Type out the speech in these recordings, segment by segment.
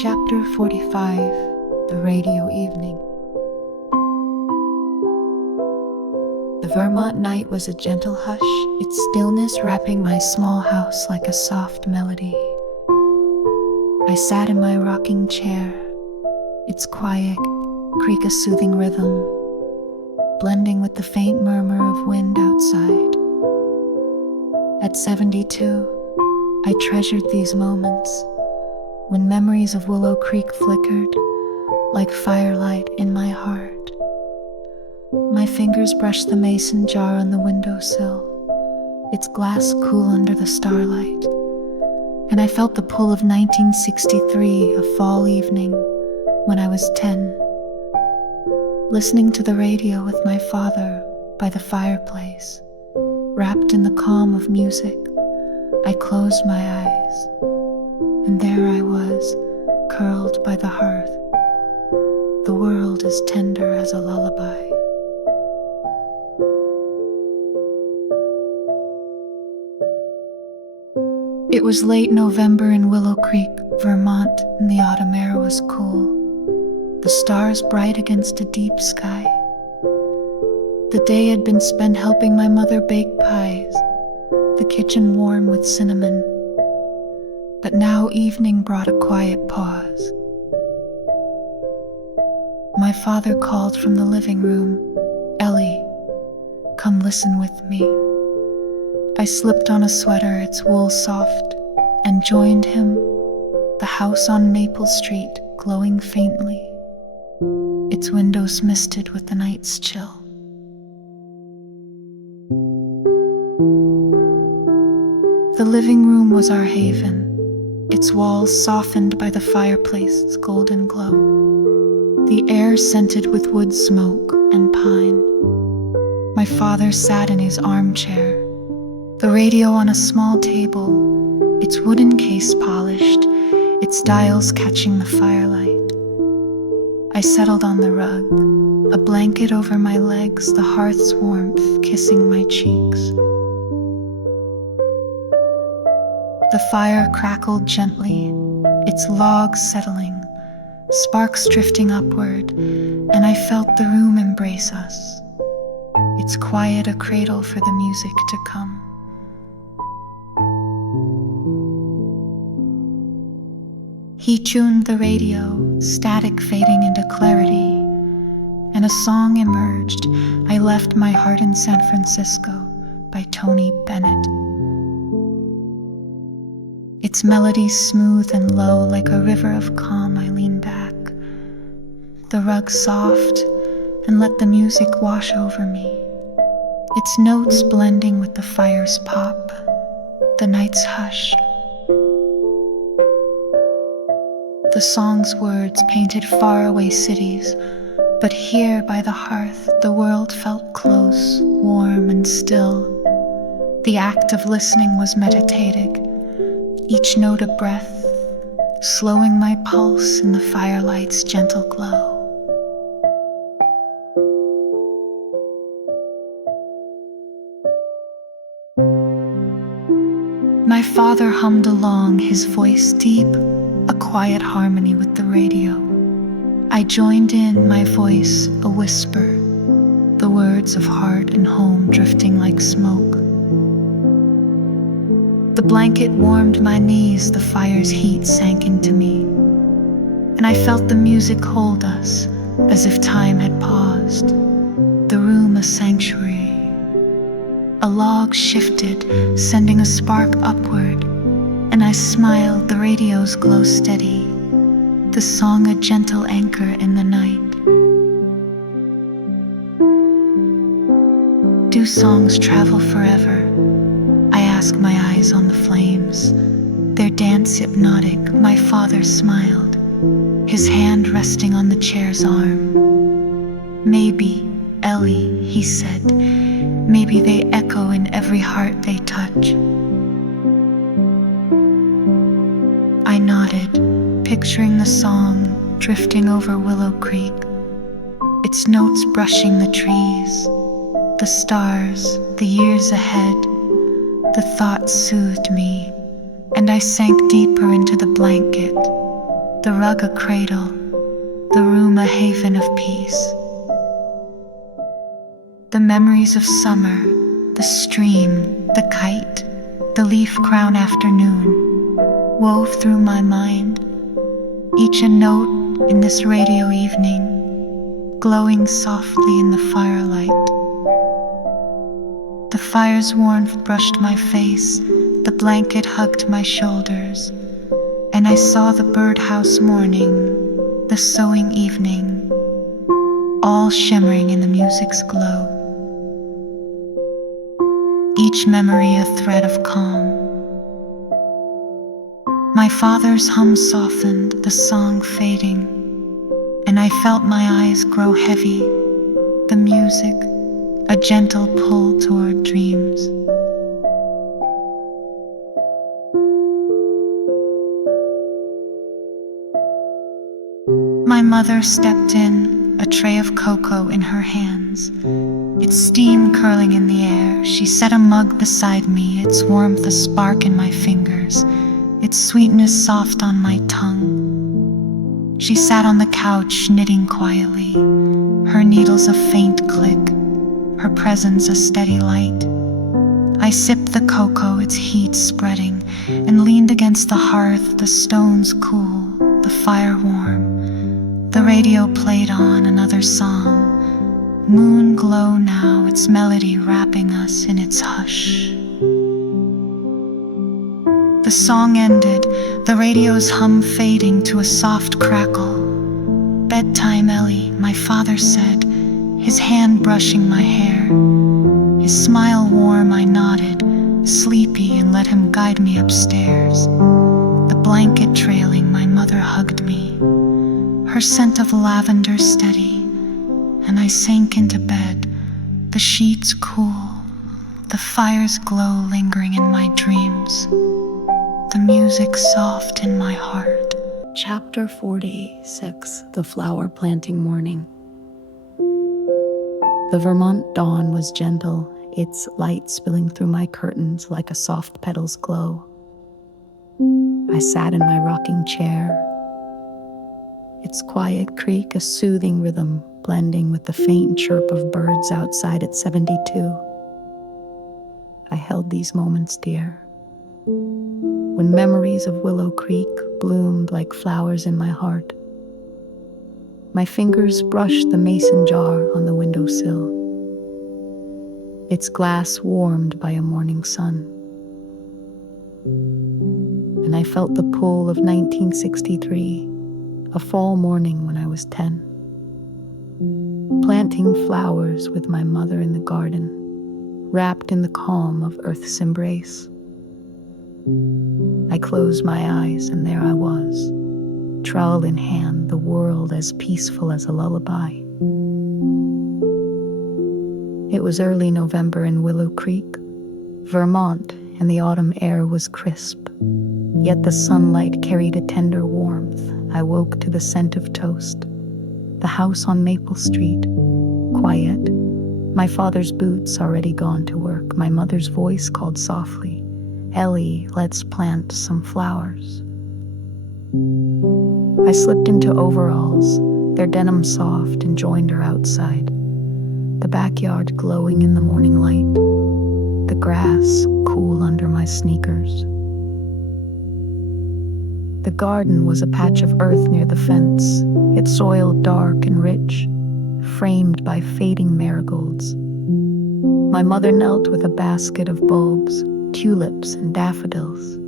Chapter 45 The Radio Evening. The Vermont night was a gentle hush, its stillness wrapping my small house like a soft melody. I sat in my rocking chair, its quiet creak a soothing rhythm, blending with the faint murmur of wind outside. At 72, I treasured these moments, when memories of Willow Creek flickered like firelight in my heart. My fingers brushed the mason jar on the windowsill, its glass cool under the starlight, and I felt the pull of 1963, a fall evening when I was 10. Listening to the radio with my father by the fireplace, wrapped in the calm of music, I closed my eyes. And there I was, curled by the hearth, the world as tender as a lullaby. It was late November in Willow Creek, Vermont, and the autumn air was cool, the stars bright against a deep sky. The day had been spent helping my mother bake pies, the kitchen warm with cinnamon. But now evening brought a quiet pause. My father called from the living room, "Ellie, come listen with me." I slipped on a sweater, its wool soft, and joined him, the house on Maple Street glowing faintly, its windows misted with the night's chill. The living room was our haven, its walls softened by the fireplace's golden glow, the air scented with wood smoke and pine. My father sat in his armchair, the radio on a small table, its wooden case polished, its dials catching the firelight. I settled on the rug, a blanket over my legs, the hearth's warmth kissing my cheeks. The fire crackled gently, its logs settling, sparks drifting upward, and I felt the room embrace us, its quiet a cradle for the music to come. He tuned the radio, static fading into clarity, and a song emerged, "I Left My Heart in San Francisco" by Tony Bennett. Its melody smooth and low like a river of calm, I lean back, the rug soft, and let the music wash over me, its notes blending with the fire's pop, the night's hush. The song's words painted faraway cities, but here by the hearth the world felt close, warm and still. The act of listening was meditative, each note a breath, slowing my pulse in the firelight's gentle glow. My father hummed along, his voice deep, a quiet harmony with the radio. I joined in, my voice a whisper, the words of heart and home drifting like smoke. The blanket warmed my knees, the fire's heat sank into me, and I felt the music hold us, as if time had paused, the room a sanctuary. A log shifted, sending a spark upward, and I smiled, the radio's glow steady, the song a gentle anchor in the night. Do songs travel forever? I ask, my eyes on the flames, their dance hypnotic. My father smiled, his hand resting on the chair's arm. "Maybe, Ellie," he said, "maybe they echo in every heart they touch." I nodded, picturing the song drifting over Willow Creek, its notes brushing the trees, the stars, the years ahead. The thought soothed me, and I sank deeper into the blanket, the rug a cradle, the room a haven of peace. The memories of summer, the stream, the kite, the leaf-crowned afternoon, wove through my mind, each a note in this radio evening, glowing softly in the firelight. The fire's warmth brushed my face, the blanket hugged my shoulders, and I saw the birdhouse morning, the sewing evening, all shimmering in the music's glow. Each memory a thread of calm. My father's hum softened, the song fading, and I felt my eyes grow heavy, the music, a gentle pull toward dreams. My mother stepped in, a tray of cocoa in her hands, its steam curling in the air. She set a mug beside me, its warmth a spark in my fingers, its sweetness soft on my tongue. She sat on the couch, knitting quietly, her needles a faint click, her presence a steady light. I sipped the cocoa, its heat spreading, and leaned against the hearth, the stones cool, the fire warm. The radio played on another song, moon glow now, its melody wrapping us in its hush. The song ended, the radio's hum fading to a soft crackle. "Bedtime, Ellie," my father said, his hand brushing my hair. His smile warm, I nodded, sleepy, and let him guide me upstairs. The blanket trailing, my mother hugged me, her scent of lavender steady, and I sank into bed, the sheets cool, the fire's glow lingering in my dreams, the music soft in my heart. Chapter 46, The Flower Planting Morning. The Vermont dawn was gentle, its light spilling through my curtains like a soft petal's glow. I sat in my rocking chair, its quiet creak a soothing rhythm blending with the faint chirp of birds outside at 72. I held these moments dear, when memories of Willow Creek bloomed like flowers in my heart. My fingers brushed the mason jar on the windowsill, its glass warmed by a morning sun. And I felt the pull of 1963, a fall morning when I was 10. Planting flowers with my mother in the garden, wrapped in the calm of Earth's embrace. I closed my eyes and there I was, trowel in hand, the world as peaceful as a lullaby. It was early November in Willow Creek, Vermont, and the autumn air was crisp, yet the sunlight carried a tender warmth. I woke to the scent of toast, the house on Maple Street, quiet, my father's boots already gone to work. My mother's voice called softly, "Ellie, let's plant some flowers." I slipped into overalls, their denim soft, and joined her outside. The backyard glowing in the morning light, the grass cool under my sneakers. The garden was a patch of earth near the fence, its soil dark and rich, framed by fading marigolds. My mother knelt with a basket of bulbs, tulips and daffodils,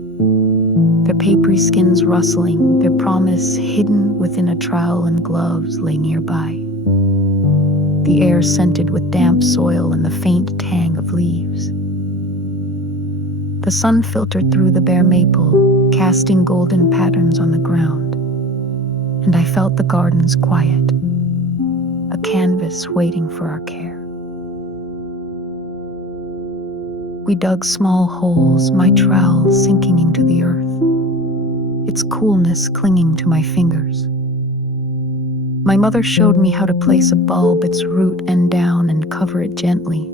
their papery skins rustling, their promise hidden within a trowel, and gloves lay nearby. The air scented with damp soil and the faint tang of leaves. The sun filtered through the bare maple, casting golden patterns on the ground, and I felt the garden's quiet, a canvas waiting for our care. We dug small holes, my trowel sinking into the earth, its coolness clinging to my fingers. My mother showed me how to place a bulb, its root end down, and cover it gently.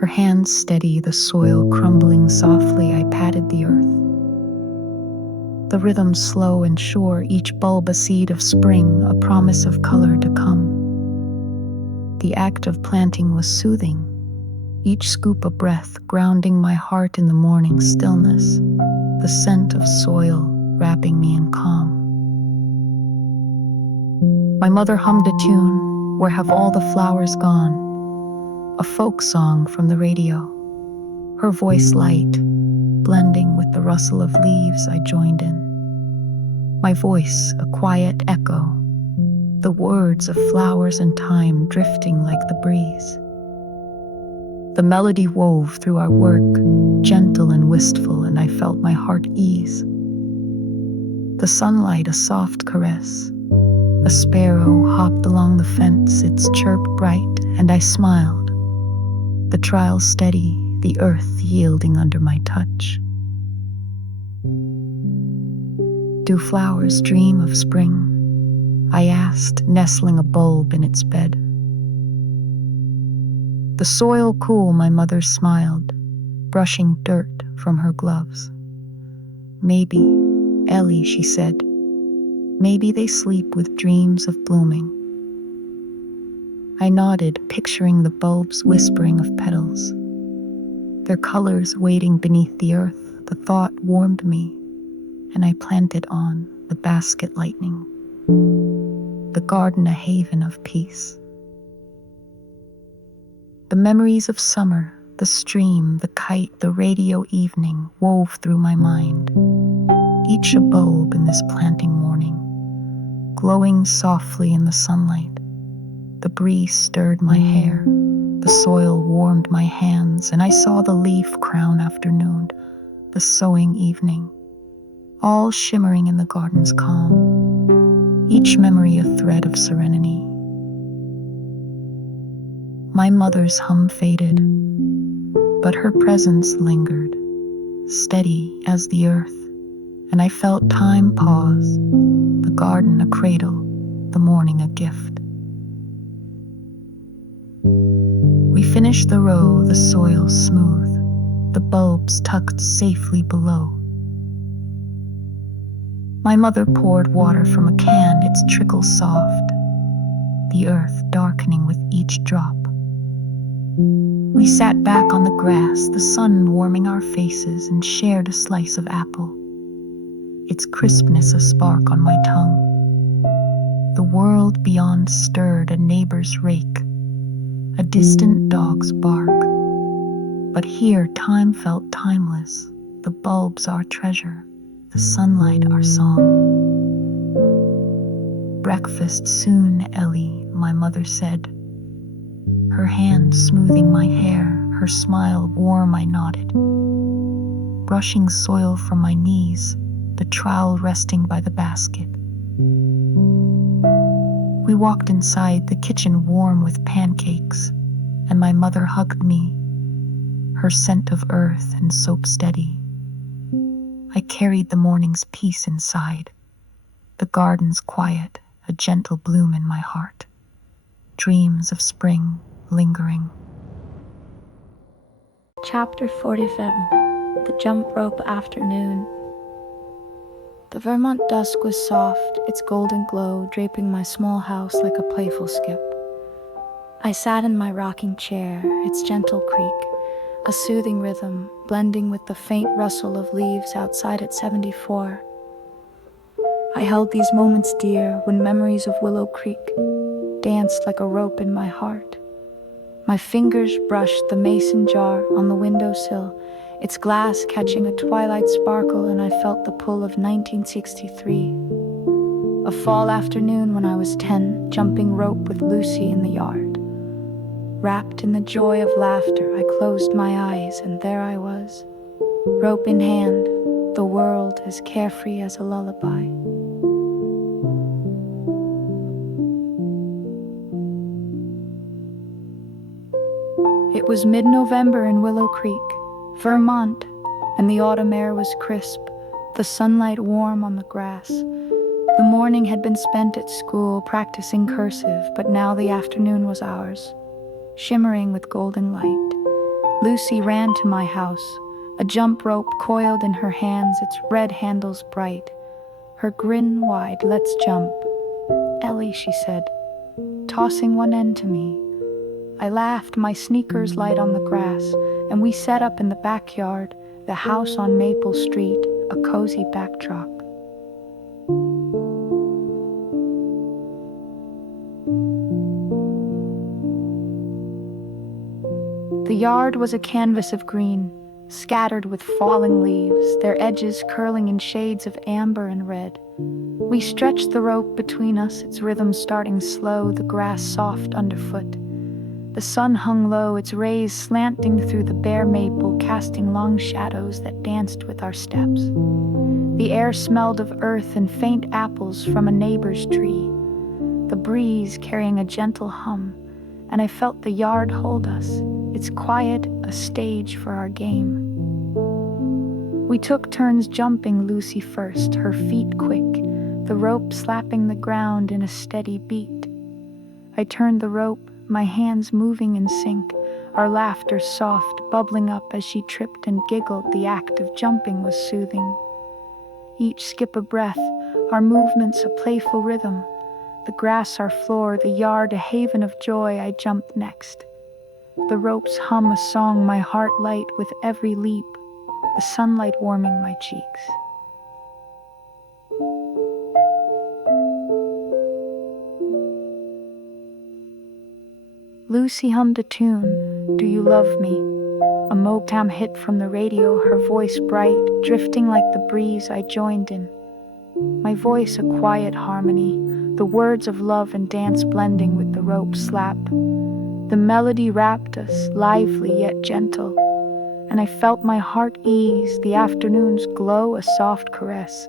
Her hands steady, the soil crumbling softly, I patted the earth. the rhythm slow and sure, each bulb a seed of spring, a promise of color to come. The act of planting was soothing, each scoop a breath, grounding my heart in the morning stillness, the scent of soil wrapping me in calm. My mother hummed a tune, "Where Have All the Flowers Gone?" a folk song from the radio. Her voice light, blending with the rustle of leaves I joined in. My voice a quiet echo, the words of flowers and time drifting like the breeze. The melody wove through our work, gentle and wistful, and I felt my heart ease. The sunlight a soft caress. A sparrow hopped along the fence, its chirp bright, and I smiled. The trial steady, the earth yielding under my touch. Do flowers dream of spring? I asked, nestling a bulb in its bed. The soil cool, my mother smiled, brushing dirt from her gloves. Maybe, Ellie, she said, maybe they sleep with dreams of blooming. I nodded, picturing the bulbs whispering of petals, their colors waiting beneath the earth. The thought warmed me, and I planted on the basket lightning, the garden a haven of peace. The memories of summer, the stream, the kite, the radio evening wove through my mind, each a bulb in this planting morning, glowing softly in the sunlight. The breeze stirred my hair, the soil warmed my hands, and I saw the leaf crown afternoon, the sowing evening, all shimmering in the garden's calm, each memory a thread of serenity. My mother's hum faded, but her presence lingered, steady as the earth, and I felt time pause, the garden a cradle, the morning a gift. We finished the row, the soil smooth, the bulbs tucked safely below. My mother poured water from a can, its trickle soft, the earth darkening with each drop. We sat back on the grass, the sun warming our faces, and shared a slice of apple, its crispness a spark on my tongue. The world beyond stirred, a neighbor's rake, a distant dog's bark. But here time felt timeless, the bulbs our treasure, the sunlight our song. Breakfast soon, Ellie, my mother said, her hand smoothing my hair, her smile warm. I nodded, brushing soil from my knees, the trowel resting by the basket. We walked inside, the kitchen warm with pancakes, and my mother hugged me, her scent of earth and soap steady. I carried the morning's peace inside, the garden's quiet, a gentle bloom in my heart, dreams of spring lingering. Chapter 47. The Jump Rope Afternoon. The Vermont dusk was soft, its golden glow draping my small house like a playful skip. I sat in my rocking chair, its gentle creak, a soothing rhythm blending with the faint rustle of leaves outside at 74. I held these moments dear when memories of Willow Creek danced like a rope in my heart. My fingers brushed the mason jar on the windowsill, its glass catching a twilight sparkle, and I felt the pull of 1963. A fall afternoon when I was 10, jumping rope with Lucy in the yard. Wrapped in the joy of laughter, I closed my eyes, and there I was, rope in hand, the world as carefree as a lullaby. It was mid-November in Willow Creek, Vermont, and the autumn air was crisp, the sunlight warm on the grass. The morning had been spent at school practicing cursive, but now the afternoon was ours, shimmering with golden light. Lucy ran to my house, a jump rope coiled in her hands, its red handles bright. her grin wide. "Let's jump." "Ellie," she said, tossing one end to me. I laughed, my sneakers light on the grass, and we set up in the backyard, the house on Maple Street, a cozy backdrop. The yard was a canvas of green, scattered with falling leaves, their edges curling in shades of amber and red. We stretched the rope between us, its rhythm starting slow, the grass soft underfoot. The sun hung low, its rays slanting through the bare maple, casting long shadows that danced with our steps. The air smelled of earth and faint apples from a neighbor's tree, the breeze carrying a gentle hum, and I felt the yard hold us, its quiet a stage for our game. We took turns jumping, Lucy first, her feet quick, the rope slapping the ground in a steady beat. I turned the rope, my hands moving in sync, our laughter soft, bubbling up as she tripped and giggled. The act of jumping was soothing. Each skip a breath, our movements a playful rhythm, the grass our floor, the yard a haven of joy. I jumped next. The ropes hum a song, my heart light with every leap, the sunlight warming my cheeks. Lucy hummed a tune, "Do You Love Me?" A Motown hit from the radio, her voice bright, drifting like the breeze I joined in. My voice a quiet harmony, the words of love and dance blending with the rope slap. The melody wrapped us, lively yet gentle, and I felt my heart ease, the afternoon's glow a soft caress.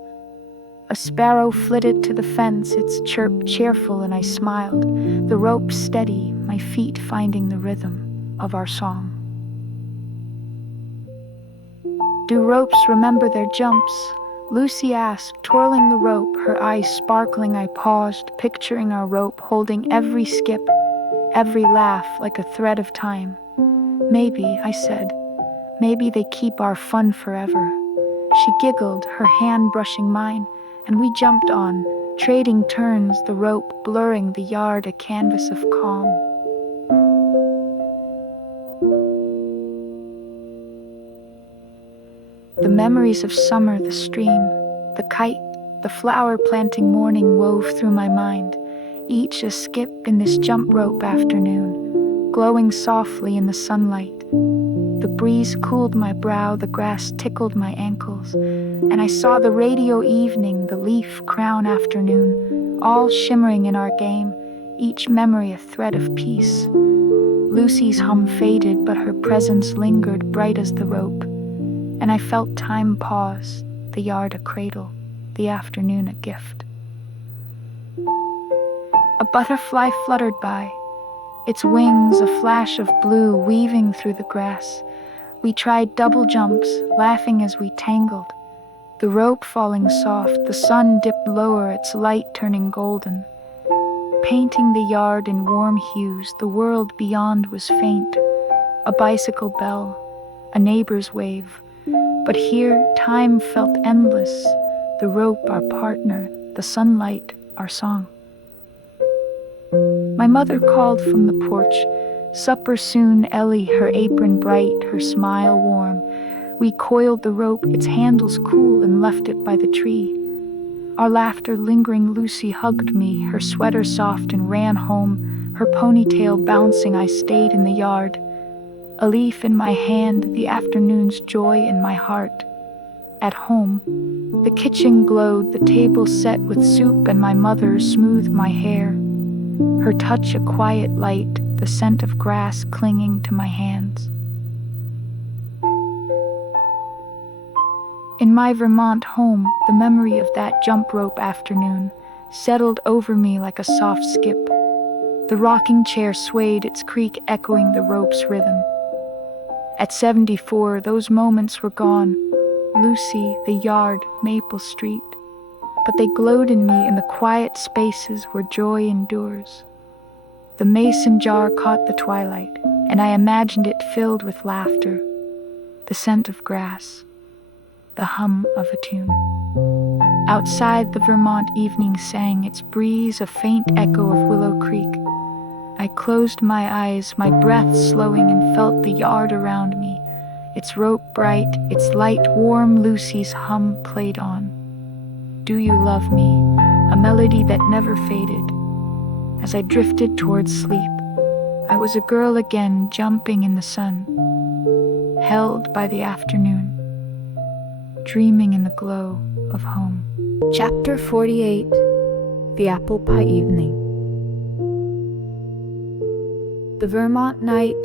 A sparrow flitted to the fence, its chirp cheerful, and I smiled, the rope steady, my feet finding the rhythm of our song. "Do ropes remember their jumps?" Lucy asked, twirling the rope, her eyes sparkling. I paused, picturing our rope holding every skip, every laugh like a thread of time. "Maybe," I said, "maybe they keep our fun forever." She giggled, her hand brushing mine, and we jumped on, trading turns, the rope blurring the yard a canvas of calm. The memories of summer, the stream, the kite, the flower planting morning wove through my mind, each a skip in this jump rope afternoon, glowing softly in the sunlight. The breeze cooled my brow, the grass tickled my ankles, and I saw the radio evening, the leaf crown afternoon, all shimmering in our game, each memory a thread of peace. Lucy's hum faded, but her presence lingered bright as the rope, and I felt time pause, the yard a cradle, the afternoon a gift. A butterfly fluttered by, its wings a flash of blue weaving through the grass. We tried double jumps, laughing as we tangled, the rope falling soft, the sun dipped lower, its light turning golden, painting the yard in warm hues. The world beyond was faint, a bicycle bell, a neighbor's wave, but here time felt endless, the rope our partner, the sunlight our song. My mother called from the porch, "Supper soon, Ellie," her apron bright, her smile warm. We coiled the rope, its handles cool, and left it by the tree. Our laughter lingering, Lucy hugged me, her sweater soft, and ran home, her ponytail bouncing. I stayed in the yard, a leaf in my hand, the afternoon's joy in my heart. At home, the kitchen glowed, the table set with soup, and my mother smoothed my hair, her touch a quiet light, the scent of grass clinging to my hands. In my Vermont home, the memory of that jump rope afternoon settled over me like a soft skip. The rocking chair swayed, its creak echoing the rope's rhythm. At 74, those moments were gone. Lucy, the yard, Maple Street. But they glowed in me in the quiet spaces where joy endures. The mason jar caught the twilight, and I imagined it filled with laughter, the scent of grass, the hum of a tune. Outside, the Vermont evening sang its breeze, a faint echo of Willow Creek. I closed my eyes, my breath slowing, and felt the yard around me. Its rope bright, its light warm, Lucy's hum played on. Do you love me? A melody that never faded. As I drifted towards sleep, I was a girl again, jumping in the sun, held by the afternoon, dreaming in the glow of home. Chapter 48. The Apple Pie Evening. The Vermont night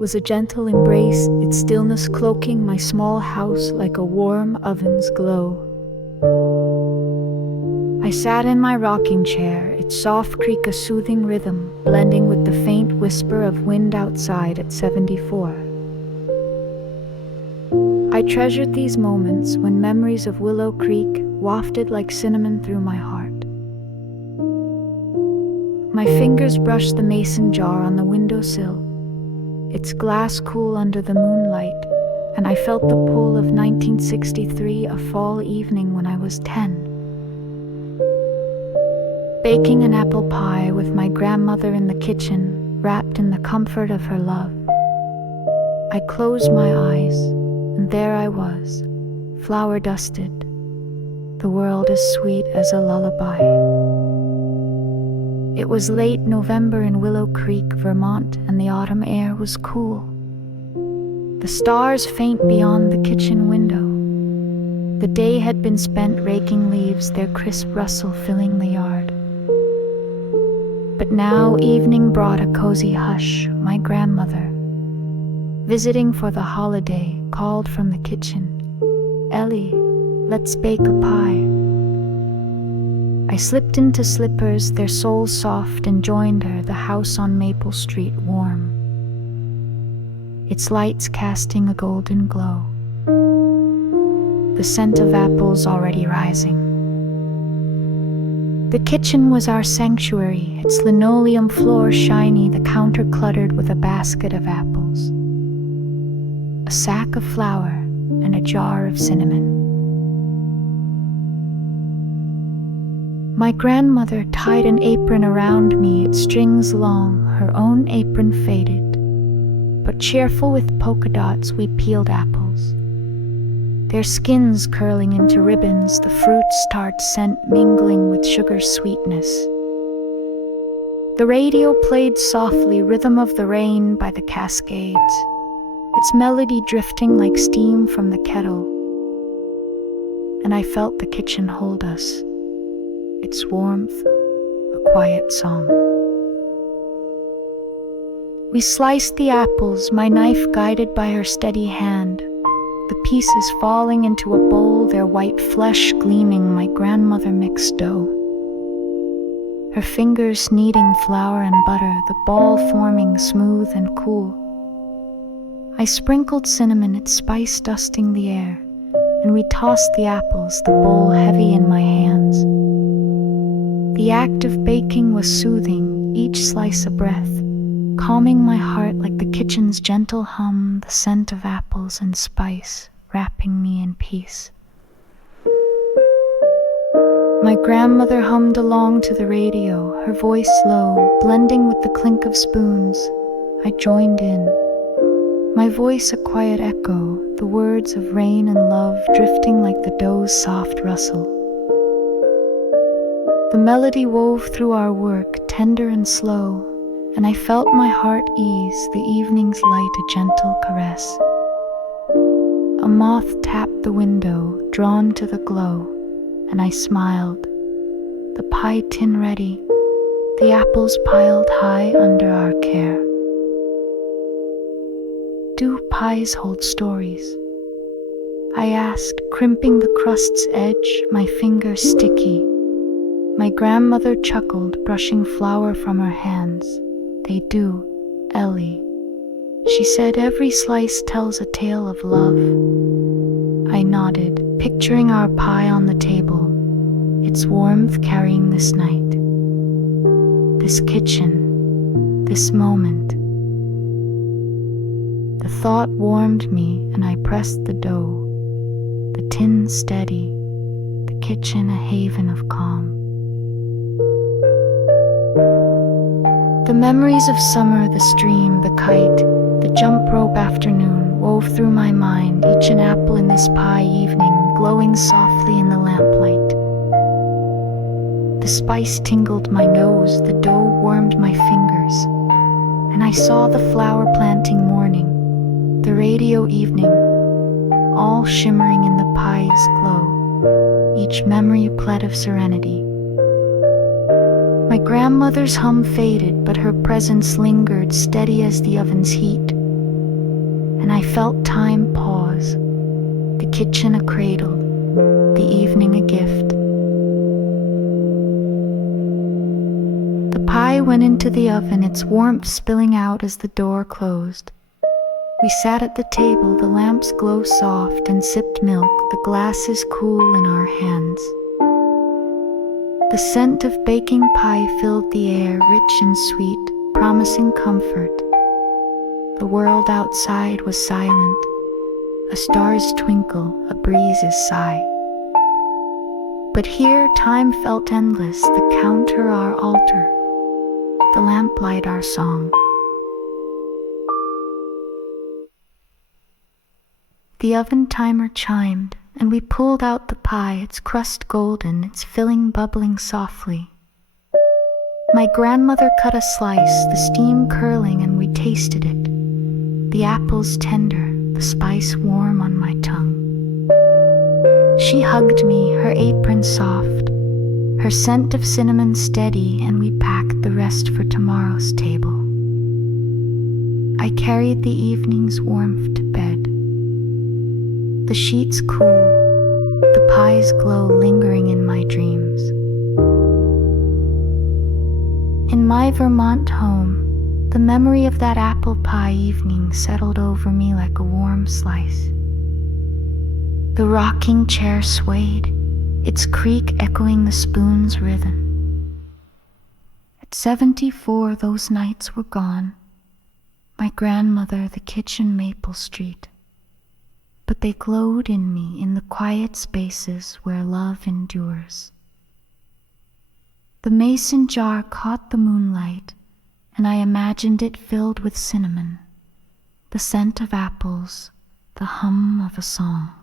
was a gentle embrace, its stillness cloaking my small house like a warm oven's glow. I sat in my rocking chair, its soft creak a soothing rhythm, blending with the faint whisper of wind outside at 74. I treasured these moments when memories of Willow Creek wafted like cinnamon through my heart. My fingers brushed the mason jar on the windowsill, its glass cool under the moonlight, and I felt the pull of 1963, a fall evening when I was 10. Baking an apple pie with my grandmother in the kitchen, wrapped in the comfort of her love. I closed my eyes, and there I was, flower dusted, the world as sweet as a lullaby. It was late November in Willow Creek, Vermont, and the autumn air was cool. The stars faint beyond the kitchen window. The day had been spent raking leaves, their crisp rustle filling the yard. But now evening brought a cozy hush. My grandmother, visiting for the holiday, called from the kitchen, "Ellie, let's bake a pie." I slipped into slippers, their soles soft, and joined her, the house on Maple Street warm, its lights casting a golden glow, the scent of apples already rising. The kitchen was our sanctuary, its linoleum floor shiny, the counter cluttered with a basket of apples, a sack of flour, and a jar of cinnamon. My grandmother tied an apron around me, its strings long, her own apron faded, but cheerful with polka dots. We peeled apples, their skins curling into ribbons, the fruit's tart scent mingling with sugar sweetness. The radio played softly, Rhythm of the Rain by the Cascades, its melody drifting like steam from the kettle, and I felt the kitchen hold us, its warmth, a quiet song. We sliced the apples, my knife guided by her steady hand, the pieces falling into a bowl, their white flesh gleaming. My grandmother mixed dough, her fingers kneading flour and butter, the ball forming smooth and cool. I sprinkled cinnamon, its spice dusting the air, and we tossed the apples, the bowl heavy in my hands. The act of baking was soothing, each slice a breath, calming my heart like the kitchen's gentle hum, the scent of apples and spice, wrapping me in peace. My grandmother hummed along to the radio, her voice low, blending with the clink of spoons. I joined in, my voice a quiet echo, the words of rain and love drifting like the dough's soft rustle. The melody wove through our work, tender and slow, and I felt my heart ease, the evening's light a gentle caress. A moth tapped the window, drawn to the glow, and I smiled. The pie tin ready, the apples piled high under our care. Do pies hold stories? I asked, crimping the crust's edge, my fingers sticky. My grandmother chuckled, brushing flour from her hands. They do, Ellie. She said every slice tells a tale of love. I nodded, picturing our pie on the table, its warmth carrying this night, this kitchen, this moment. The thought warmed me, and I pressed the dough, the tin steady, the kitchen a haven of calm. The memories of summer, the stream, the kite, the jump rope afternoon wove through my mind, each an apple in this pie evening, glowing softly in the lamplight. The spice tingled my nose, the dough warmed my fingers, and I saw the flower planting morning, the radio evening, all shimmering in the pie's glow, each memory a plait of serenity. My grandmother's hum faded, but her presence lingered, steady as the oven's heat. And I felt time pause, the kitchen a cradle, the evening a gift. The pie went into the oven, its warmth spilling out as the door closed. We sat at the table, the lamps glow soft, and sipped milk, the glasses cool in our hands. The scent of baking pie filled the air, rich and sweet, promising comfort. The world outside was silent, a star's twinkle, a breeze's sigh. But here time felt endless, the counter our altar, the lamplight our song. The oven timer chimed, and we pulled out the pie, its crust golden, its filling bubbling softly. My grandmother cut a slice, the steam curling, and we tasted it. The apples tender, the spice warm on my tongue. She hugged me, her apron soft, her scent of cinnamon steady, and we packed the rest for tomorrow's table. I carried the evening's warmth to bed. The sheets cool, the pie's glow lingering in my dreams. In my Vermont home, the memory of that apple pie evening settled over me like a warm slice. The rocking chair swayed, its creak echoing the spoon's rhythm. At 74, those nights were gone. My grandmother, the kitchen Maple Street. But they glowed in me in the quiet spaces where love endures. The mason jar caught the moonlight, and I imagined it filled with cinnamon, the scent of apples, the hum of a song.